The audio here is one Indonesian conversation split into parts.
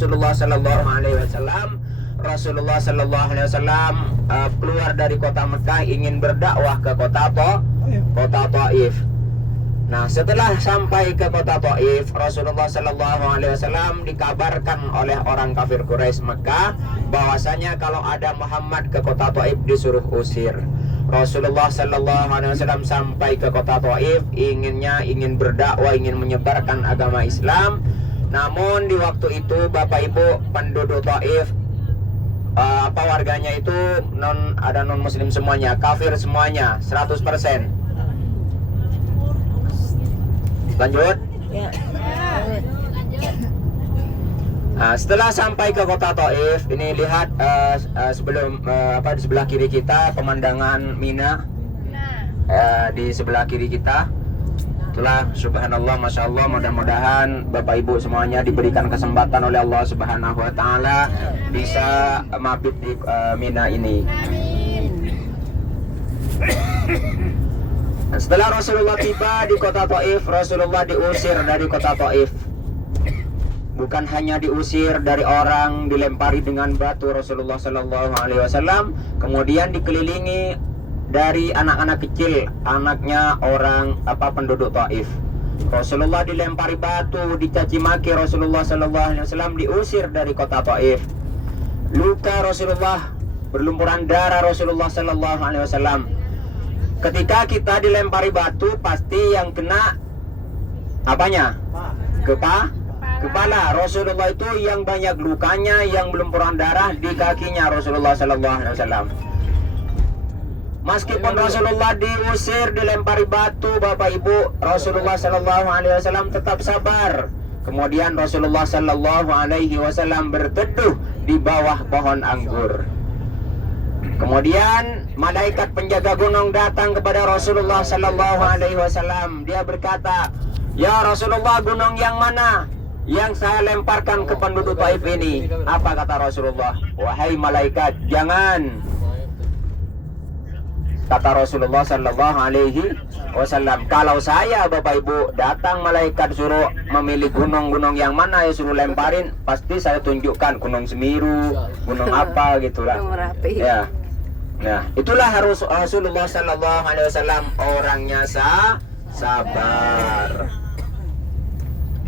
Rasulullah Sallallahu Alaihi Wasallam keluar dari kota Mekah ingin berdakwah ke kota Taif. Nah, setelah sampai ke kota Taif, Rasulullah Sallallahu Alaihi Wasallam dikabarkan oleh orang kafir Quraisy Mekah bahwasanya kalau ada Muhammad ke kota Taif disuruh usir. Rasulullah Sallallahu Alaihi Wasallam sampai ke kota Taif ingin berdakwah, ingin menyebarkan agama Islam. Namun di waktu itu Bapak Ibu penduduk Taif warganya itu non muslim semuanya, kafir semuanya, 100%. Lanjut. Nah, setelah sampai ke kota Taif, ini lihat di sebelah kiri kita pemandangan Mina. Di sebelah kiri kita. Itulah subhanallah, masya Allah, mudah-mudahan Bapak Ibu semuanya diberikan kesempatan oleh Allah Subhanahu Wa Taala bisa mabit di Mina ini. Setelah Rasulullah tiba di kota Taif, Rasulullah diusir dari kota Taif. Bukan hanya diusir dari orang, dilempari dengan batu Rasulullah Sallallahu Alaihi Wasallam, kemudian dikelilingi dari anak-anak kecil, anaknya orang penduduk Taif. Rasulullah dilempari batu, dicaci maki Rasulullah Sallallahu Alaihi Wasallam, diusir dari kota Taif. Luka Rasulullah, berlumuran darah Rasulullah Sallallahu Alaihi Wasallam. Ketika kita dilempari batu, pasti yang kena apanya? Kepala. Rasulullah itu yang banyak lukanya, yang berlumuran darah di kakinya Rasulullah Sallallahu Alaihi Wasallam. Meskipun Rasulullah diusir, dilempari batu, Bapak Ibu, Rasulullah Sallallahu Alaihi Wasallam tetap sabar. Kemudian Rasulullah Sallallahu Alaihi Wasallam berteduh di bawah pohon anggur. Kemudian malaikat penjaga gunung datang kepada Rasulullah Sallallahu Alaihi Wasallam. Dia berkata, "Ya Rasulullah, gunung yang mana yang saya lemparkan ke penduduk Taif ini?" Apa kata Rasulullah? "Wahai malaikat, jangan." Kata Rasulullah Sallallahu Alaihi Wasallam, "Kalau saya, Bapak Ibu, datang malaikat suruh memilih gunung-gunung yang mana yang suruh lemparin, pasti saya tunjukkan gunung Semeru, gunung apa gitulah." Ya. Nah, itulah Rasulullah Sallallahu Alaihi Wasallam, orangnya sabar.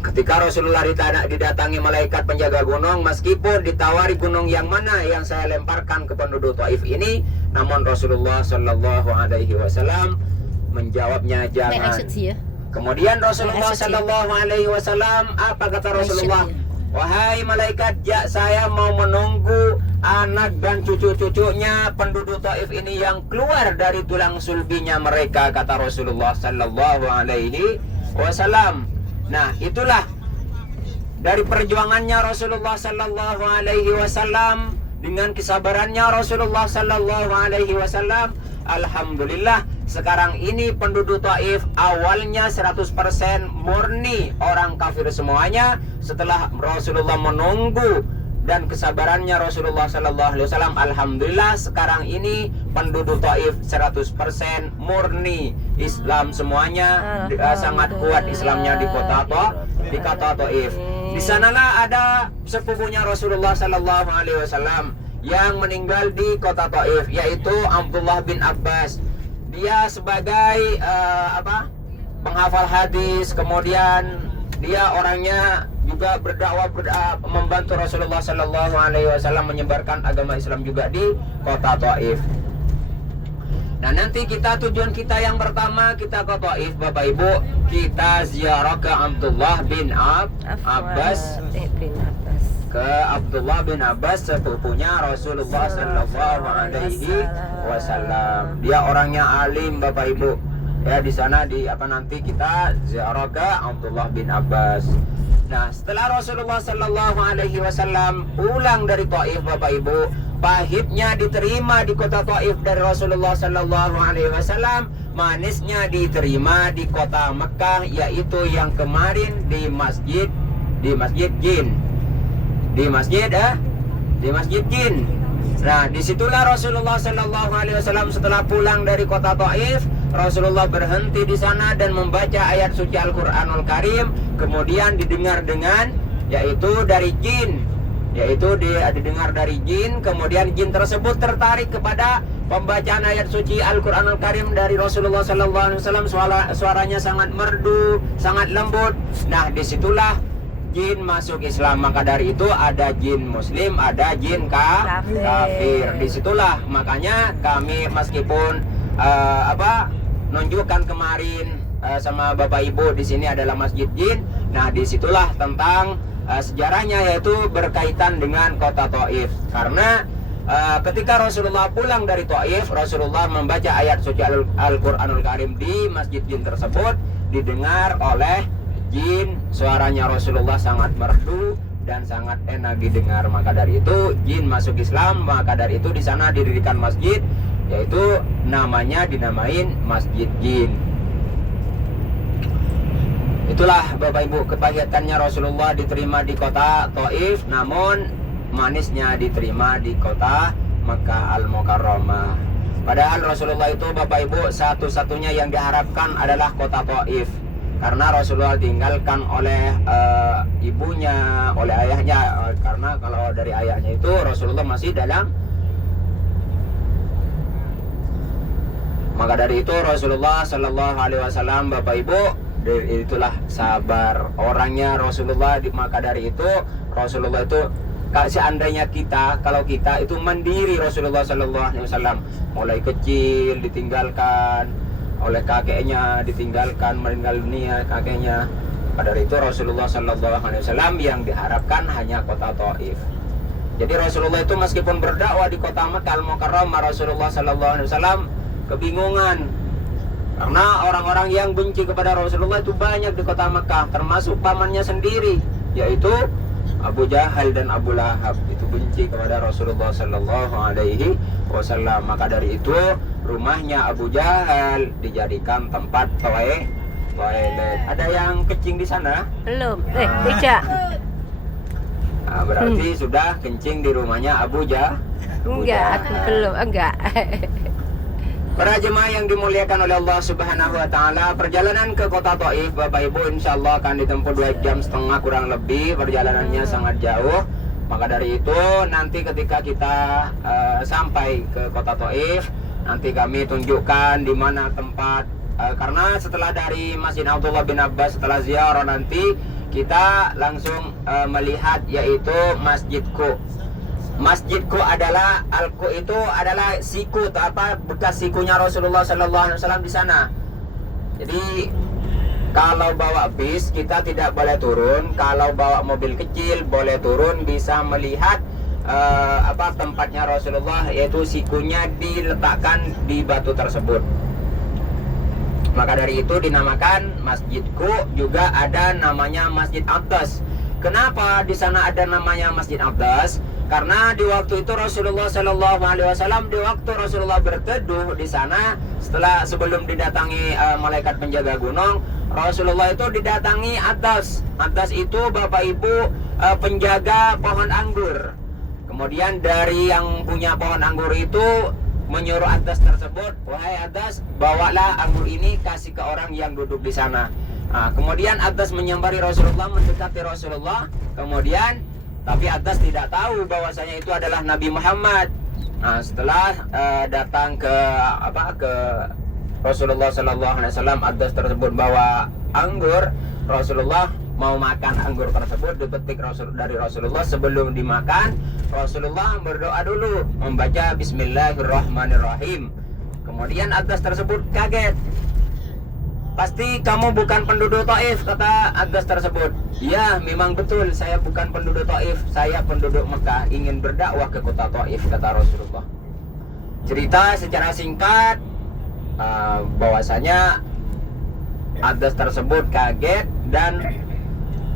Ketika Rasulullah didatangi malaikat penjaga gunung, meskipun ditawari gunung yang mana yang saya lemparkan ke penduduk Taif ini, namun Rasulullah Sallallahu Alaihi Wasallam menjawabnya jangan. Kemudian Rasulullah Sallallahu Alaihi Wasallam, apa kata Rasulullah? "Wahai malaikat, saya mau menunggu anak dan cucu-cucunya penduduk Taif ini yang keluar dari tulang sulbinya mereka," kata Rasulullah Sallallahu Alaihi Wasallam. Nah, itulah dari perjuangannya Rasulullah Sallallahu Alaihi Wasallam dengan kesabarannya Rasulullah Sallallahu Alaihi Wasallam. Alhamdulillah, sekarang ini penduduk Taif awalnya 100% murni orang kafir semuanya. Setelah Rasulullah menunggu dan kesabarannya Rasulullah Sallallahu Alaihi Wasallam, alhamdulillah sekarang ini penduduk Taif 100% murni Islam semuanya. Sangat kuat Islamnya di kota Taif. Di sanalah ada sepupunya Rasulullah Sallallahu Alaihi Wasallam yang meninggal di kota Taif, yaitu Abdullah bin Abbas. Dia sebagai penghafal hadis, kemudian dia orangnya juga berdakwah membantu Rasulullah Sallallahu Alaihi Wasallam menyebarkan agama Islam juga di kota Taif. Nah, nanti tujuan kita yang pertama kita ke Taif, Bapak Ibu, kita ziarah ke Abdullah bin Abbas. Ke Abdullah bin Abbas, sepupunya Rasulullah Sallallahu Alaihi Wasallam. Dia orangnya alim, Bapak Ibu. Ya, di sana nanti kita ziarah ke Abdullah bin Abbas. Nah, setelah Rasulullah Sallallahu Alaihi Wasallam pulang dari Taif, Bapak Ibu, pahitnya diterima di kota Taif dari Rasulullah Sallallahu Alaihi Wasallam, manisnya diterima di kota Mekah, yaitu yang kemarin di masjid Jin. Di masjid Jin. Nah, disitulah Rasulullah Sallallahu Alaihi Wasallam setelah pulang dari kota Taif, Rasulullah berhenti di sana dan membaca ayat suci Al-Quranul Karim. Kemudian didengar yaitu dari jin. yaitu didengar dari jin, kemudian jin tersebut tertarik kepada pembacaan ayat suci Al-Quranul Karim dari Rasulullah SAW. Suaranya sangat merdu, sangat lembut. Nah, disitulah jin masuk Islam. Maka dari itu ada jin muslim, ada jin kafir. Disitulah makanya kami meskipun nunjukkan kemarin sama Bapak Ibu di sini adalah masjid jin. Nah, disitulah tentang sejarahnya, yaitu berkaitan dengan kota Taif. Karena ketika Rasulullah pulang dari Taif, Rasulullah membaca ayat suci Al-Quranul Karim di masjid jin tersebut, didengar oleh jin. Suaranya Rasulullah sangat merdu dan sangat enak didengar. Maka dari itu jin masuk Islam. Maka dari itu di sana didirikan masjid, yaitu dinamain masjid jin. Itulah Bapak Ibu kepahitannya Rasulullah diterima di kota Taif, namun manisnya diterima di kota Makkah Al-Mukarramah. Padahal Rasulullah itu Bapak Ibu satu-satunya yang diharapkan adalah kota Taif, karena Rasulullah tinggalkan oleh ibunya, oleh ayahnya. Karena kalau dari ayahnya itu Rasulullah masih dalam. Maka dari itu Rasulullah Shallallahu Alaihi Wasallam, Bapak Ibu, itulah sabar orangnya Rasulullah. Maka dari itu Rasulullah itu, seandainya kalau kita itu mandiri, Rasulullah Shallallahu Alaihi Wasallam mulai kecil ditinggalkan oleh kakeknya, meninggal dunia kakeknya. Maka dari itu Rasulullah Shallallahu Alaihi Wasallam yang diharapkan hanya kota Taif. Jadi Rasulullah itu meskipun berdakwah di kota Makkah Al-Mukarramah, Rasulullah Shallallahu Alaihi Wasallam kebingungan. Karena orang-orang yang benci kepada Rasulullah itu banyak di kota Makkah, termasuk pamannya sendiri, yaitu Abu Jahal dan Abu Lahab. Itu benci kepada Rasulullah Sallallahu Alaihi Wasallam. Maka dari itu rumahnya Abu Jahal dijadikan tempat toilet. Ada yang kencing di sana? Belum. Tidak. Nah, berarti sudah kencing di rumahnya Abu Jahal? Enggak, aku belum. Enggak. Para jemaah yang dimuliakan oleh Allah Subhanahu wa taala, perjalanan ke kota Taif Bapak Ibu insyaallah akan ditempuh 2,5 jam kurang lebih. Perjalanannya sangat jauh. Maka dari itu nanti ketika kita sampai ke kota Taif, nanti kami tunjukkan di mana tempat, karena setelah dari Masjid Abdullah bin Abbas, setelah ziarah nanti kita langsung melihat yaitu Masjid Qu. Masjid Qu adalah Al-Qu itu adalah siku bekas sikunya Rasulullah Sallallahu Alaihi Wasallam di sana. Jadi kalau bawa bis kita tidak boleh turun, kalau bawa mobil kecil boleh turun, bisa melihat tempatnya Rasulullah, yaitu sikunya diletakkan di batu tersebut. Maka dari itu dinamakan Masjid Qu. Juga ada namanya Masjid Aqdas. Kenapa di sana ada namanya Masjid Aqdas? Karena di waktu itu Rasulullah Shallallahu Alaihi Wasallam, di waktu Rasulullah berteduh di sana, sebelum didatangi malaikat penjaga gunung, Rasulullah itu didatangi Aqdas. Aqdas itu Bapak Ibu penjaga pohon anggur. Kemudian dari yang punya pohon anggur itu menyuruh Aqdas tersebut, wahai Aqdas, bawalah anggur ini kasih ke orang yang duduk di sana. Nah, kemudian Aqdas menyamari Rasulullah, mendekati Rasulullah. Kemudian tapi Aqdas tidak tahu bahwasanya itu adalah Nabi Muhammad. Nah, setelah datang ke Rasulullah Sallallahu Alaihi Wasallam, Aqdas tersebut bawa anggur. Rasulullah mau makan anggur tersebut, dipetik dari Rasulullah. Sebelum dimakan, Rasulullah berdoa dulu, membaca Bismillahirrahmanirrahim. Kemudian Aqdas tersebut kaget. Pasti kamu bukan penduduk Taif, kata Aqdas tersebut. Ya, memang betul, saya bukan penduduk Taif, saya penduduk Mekah, ingin berdakwah ke kota Taif, kata Rasulullah. Cerita secara singkat, bahwasanya Aqdas tersebut kaget, dan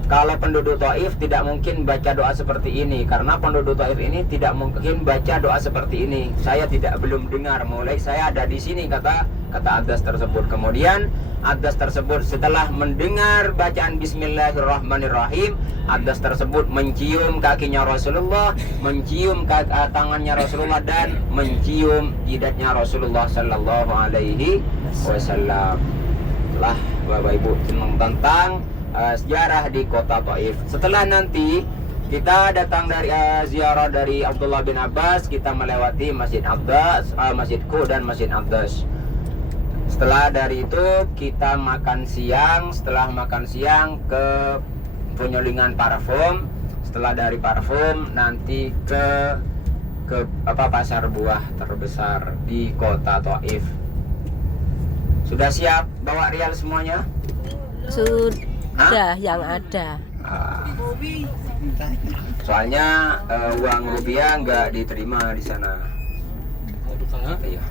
kalau penduduk Taif tidak mungkin baca doa seperti ini, karena penduduk Taif ini tidak mungkin baca doa seperti ini. Saya belum dengar, mulai saya ada di sini, kata Aqdas tersebut. Kemudian Aqdas tersebut setelah mendengar bacaan Bismillahirrahmanirrahim, Aqdas tersebut mencium kakinya Rasulullah, mencium tangannya Rasulullah, dan mencium jidatnya Rasulullah Sallallahu Alaihi Wasallam. Lah Bapak Ibu tentang sejarah di kota Taif. Setelah nanti Kita datang dari ziarah dari Abdullah bin Abbas, kita melewati Masjid Aqdas, Masjid Qu dan Masjid Aqdas. Setelah dari itu kita makan siang, setelah makan siang ke penyulingan parfum. Setelah dari parfum nanti ke pasar buah terbesar di kota Taif. Sudah siap bawa rial semuanya? Sudah yang ada. Soalnya uang rupiah nggak diterima di sana. Iya.